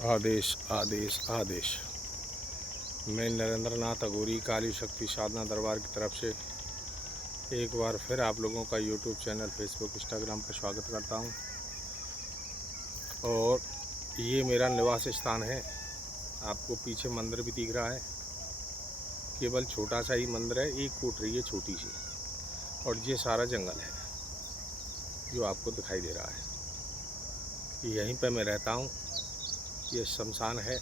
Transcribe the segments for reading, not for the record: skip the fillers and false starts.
आदेश आदेश आदेश। मैं नरेंद्र नाथ अघोरी काली शक्ति साधना दरबार की तरफ से एक बार फिर आप लोगों का यूट्यूब चैनल, फेसबुक, इंस्टाग्राम पर स्वागत करता हूं। और ये मेरा निवास स्थान है। आपको पीछे मंदिर भी दिख रहा है। केवल छोटा सा ही मंदिर है, एक कोठरी है छोटी सी, और ये सारा जंगल है जो आपको दिखाई दे रहा है। यहीं पे मैं रहता हूँ। ये शमशान है।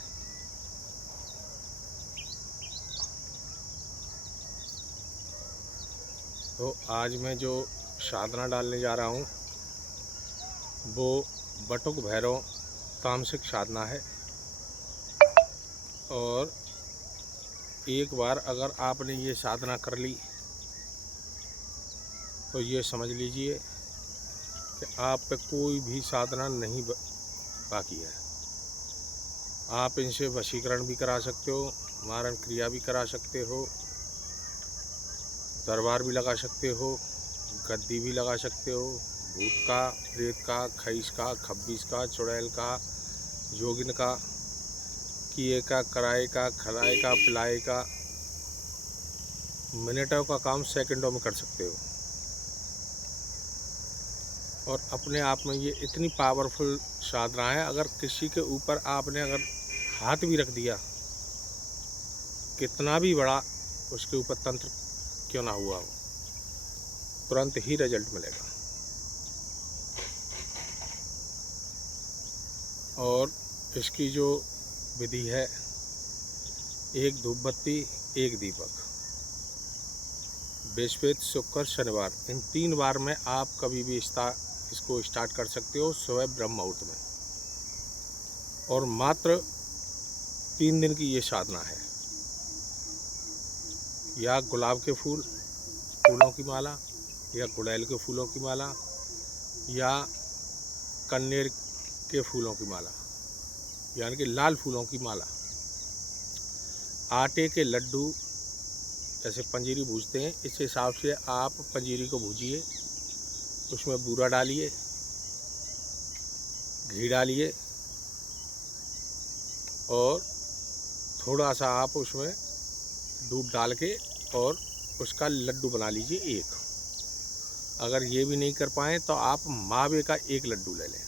तो आज मैं जो साधना डालने जा रहा हूँ वो बटुक भैरव तामसिक साधना है। और एक बार अगर आपने ये साधना कर ली तो ये समझ लीजिए कि आप पे कोई भी साधना नहीं बाकी है। आप इनसे वशीकरण भी करा सकते हो, मारण क्रिया भी करा सकते हो, दरबार भी लगा सकते हो, गद्दी भी लगा सकते हो, भूत का, प्रेत का, खईस का, खब्बीस का, चुड़ैल का, जोगिन का, किए का, कराए का, खलाए का, पिलाए का। मिनटों का काम सेकंडों में कर सकते हो। और अपने आप में ये इतनी पावरफुल साधना है, अगर किसी के ऊपर आपने अगर हाथ भी रख दिया, कितना भी बड़ा उसके ऊपर तंत्र क्यों ना हुआ हो, तुरंत ही रिजल्ट मिलेगा। और इसकी जो विधि है, एक धूप बत्ती, एक दीपक, बृहस्पति, शुक्र, शनिवार, इन 3 बार में आप कभी भी इसको स्टार्ट कर सकते हो, सुबह ब्रह्म मुहूर्त में। और मात्र 3 दिन की ये साधना है। या गुलाब के फूलों की माला, या गुड़ैल के फूलों की माला, या कन्नेर के फूलों की माला, यानी कि लाल फूलों की माला, आटे के लड्डू, जैसे पंजीरी भूजते हैं इस हिसाब से आप पंजीरी को भूजिए, उसमें बूरा डालिए, घी डालिए, और थोड़ा सा आप उसमें दूध डाल के और उसका लड्डू बना लीजिए एक। अगर ये भी नहीं कर पाएँ तो आप मावे का एक लड्डू ले लें।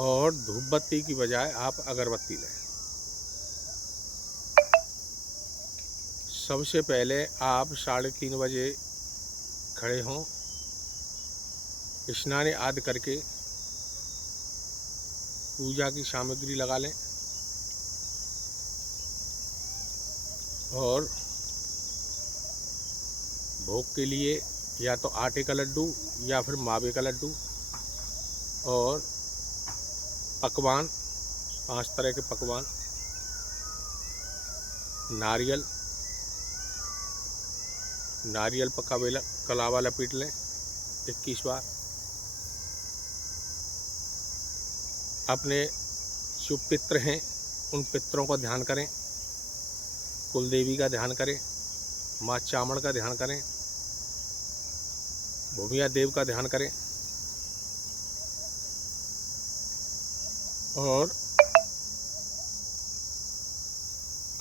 और धूप बत्ती की बजाय आप अगरबत्ती लें। सबसे पहले आप 3:30 बजे खड़े हों, स्नान आदि करके पूजा की सामग्री लगा लें, और भोग के लिए या तो आटे का लड्डू या फिर मावे का लड्डू, और पकवान 5 तरह के पकवान, नारियल पका कलावा लपेट लें 21 बार। अपने जो पितृ हैं उन पितरों का ध्यान करें, कुल देवी का ध्यान करें, माँ चामड़ का ध्यान करें, भूमिया देव का ध्यान करें। और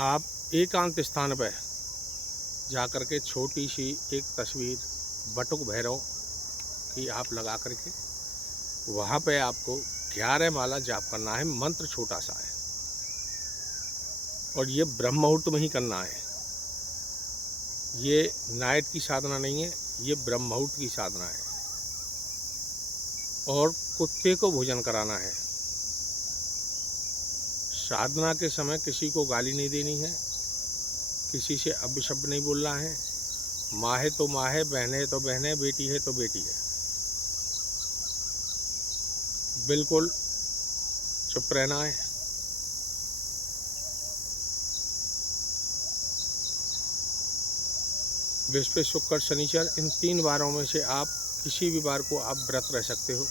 आप एकांत स्थान पर जाकर के छोटी सी एक तस्वीर बटुक भैरव की आप लगा करके वहाँ पे आपको 11 माला जाप करना है। मंत्र छोटा सा है और ये ब्रह्म मुहूर्त में ही करना है। ये नाइट की साधना नहीं है, ये ब्रह्म मुहूर्त की साधना है। और कुत्ते को भोजन कराना है। साधना के समय किसी को गाली नहीं देनी है, किसी से अपशब्द नहीं बोलना है। माँ है तो माँ है, बहन है तो बहन है, बेटी है तो बेटी है। बिल्कुल चुप रहना है। बृहस्पति, शुक्र, शनिचर, इन 3 बारों में से आप किसी भी बार को आप व्रत रह सकते हो।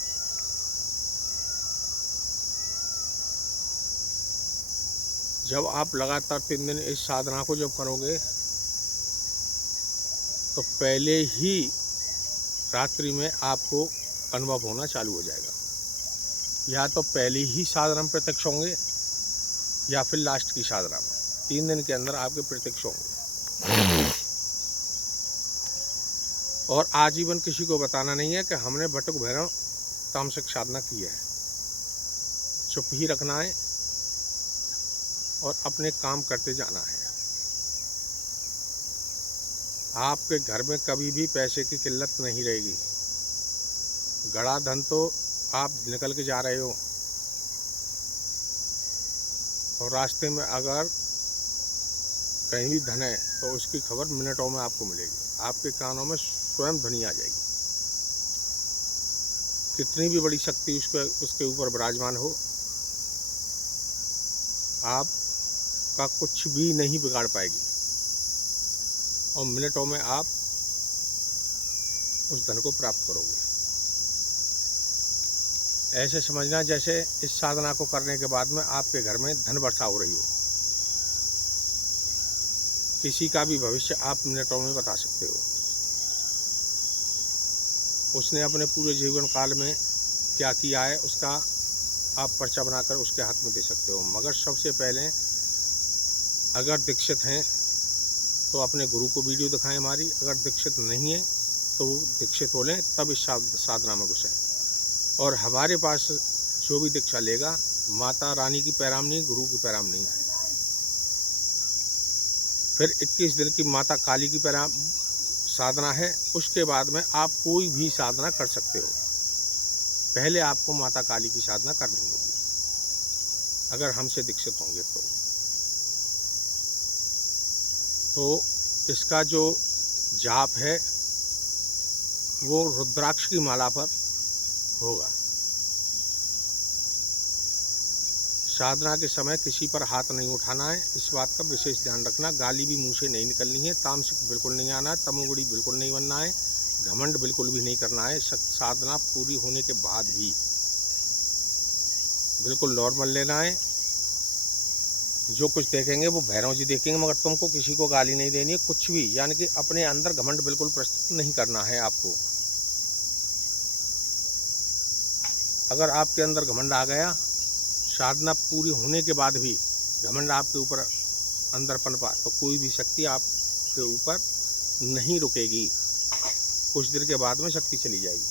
जब आप लगातार 3 दिन इस साधना को जब करोगे तो पहले ही रात्रि में आपको अनुभव होना चालू हो जाएगा। या तो पहली ही साधना में प्रत्यक्ष होंगे या फिर लास्ट की साधना में। 3 दिन के अंदर आपके प्रत्यक्ष होंगे। और आजीवन किसी को बताना नहीं है कि हमने बटुक भैरव तामसिक साधना की है। चुप ही रखना है और अपने काम करते जाना है। आपके घर में कभी भी पैसे की किल्लत नहीं रहेगी। गड़ा धन तो आप निकल के जा रहे हो और रास्ते में अगर कहीं भी धन है तो उसकी खबर मिनटों में आपको मिलेगी। आपके कानों में स्वयं ध्वनि आ जाएगी। कितनी भी बड़ी शक्ति उसके ऊपर विराजमान हो, आपका कुछ भी नहीं बिगाड़ पाएगी और मिनटों में आप उस धन को प्राप्त करोगे। ऐसे समझना जैसे इस साधना को करने के बाद में आपके घर में धन वर्षा हो रही हो। किसी का भी भविष्य आप मिनटों में बता सकते हो। उसने अपने पूरे जीवन काल में क्या किया है उसका आप पर्चा बनाकर उसके हाथ में दे सकते हो। मगर सबसे पहले अगर दीक्षित हैं तो अपने गुरु को वीडियो दिखाएं हमारी। अगर दीक्षित नहीं है तो वो दीक्षित हो लें, तब इस साधना में घुसें। और हमारे पास जो भी दीक्षा लेगा, माता रानी की पैराम नहीं, गुरु की पैराम नहीं है। फिर 21 दिन की माता काली की पैराम साधना है। उसके बाद में आप कोई भी साधना कर सकते हो। पहले आपको माता काली की साधना करनी होगी अगर हमसे दीक्षित होंगे तो इसका जो जाप है वो रुद्राक्ष की माला पर होगा। साधना के समय किसी पर हाथ नहीं उठाना है, इस बात का विशेष ध्यान रखना। गाली भी मुंह से नहीं निकलनी है। तामसिक बिल्कुल नहीं आना है। तमोगुणी बिल्कुल नहीं बनना है। घमंड बिल्कुल भी नहीं करना है। साधना पूरी होने के बाद भी बिल्कुल नॉर्मल लेना है। जो कुछ देखेंगे वो भैरव जी देखेंगे, मगर तुमको किसी को गाली नहीं देनी है, कुछ भी। यानी कि अपने अंदर घमंड बिल्कुल प्रस्तुत नहीं करना है आपको। अगर आपके अंदर घमंड आ गया, साधना पूरी होने के बाद भी घमंड आपके ऊपर अंदर पनपा, तो कोई भी शक्ति आपके ऊपर नहीं रुकेगी। कुछ देर के बाद में शक्ति चली जाएगी।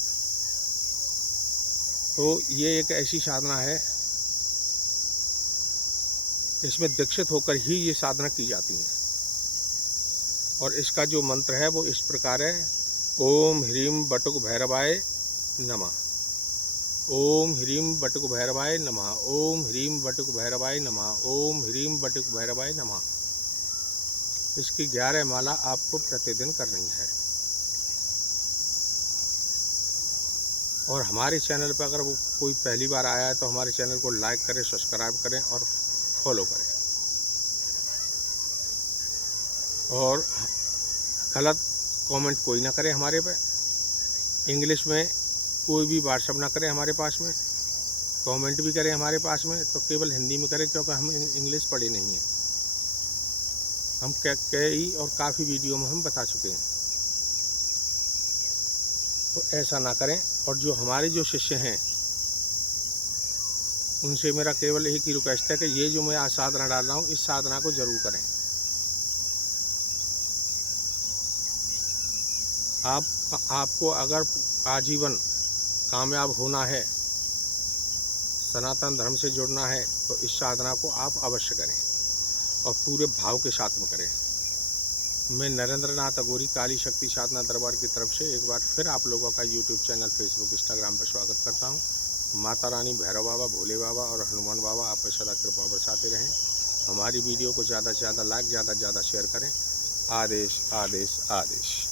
तो ये एक ऐसी साधना है, इसमें दीक्षित होकर ही ये साधना की जाती है। और इसका जो मंत्र है वो इस प्रकार है। ओम ह्रीम बटुक भैरवाय नमः। ओम ह्रीम बटुक भैरवाय नमः। ओम ह्रीम बटुक भैरवाय नमः। ओम ह्रीम बटुक भैरवाय नमः। इसकी 11 माला आपको प्रतिदिन करनी है। और हमारे चैनल पर अगर वो कोई पहली बार आया है तो हमारे चैनल को लाइक करें, सब्सक्राइब करें और फॉलो करें। और गलत कमेंट कोई ना करे हमारे पे। इंग्लिश में कोई भी व्हाट्सअप ना करे हमारे पास में। कमेंट भी करें हमारे पास में तो केवल हिंदी में करें, क्योंकि हम इंग्लिश पढ़े नहीं हैं। हम कई और काफ़ी वीडियो में हम बता चुके हैं, तो ऐसा ना करें। और जो हमारे जो शिष्य हैं उनसे मेरा केवल एक ही रिक्वेस्ट है कि ये जो मैं आज साधना डाल रहा हूँ, इस साधना को ज़रूर करें। आपको अगर आजीवन कामयाब होना है, सनातन धर्म से जुड़ना है, तो इस साधना को आप अवश्य करें और पूरे भाव के साथ में करें। मैं नरेंद्र नाथ अघोरी काली शक्ति साधना दरबार की तरफ से एक बार फिर आप लोगों का यूट्यूब चैनल, फेसबुक, इंस्टाग्राम पर स्वागत करता हूं। माता रानी, भैरव बाबा, भोले बाबा और हनुमान बाबा आप पर सदा कृपा बरसाते रहें। हमारी वीडियो को ज़्यादा से ज़्यादा लाइक, ज़्यादा से ज़्यादा शेयर करें। आदेश आदेश आदेश।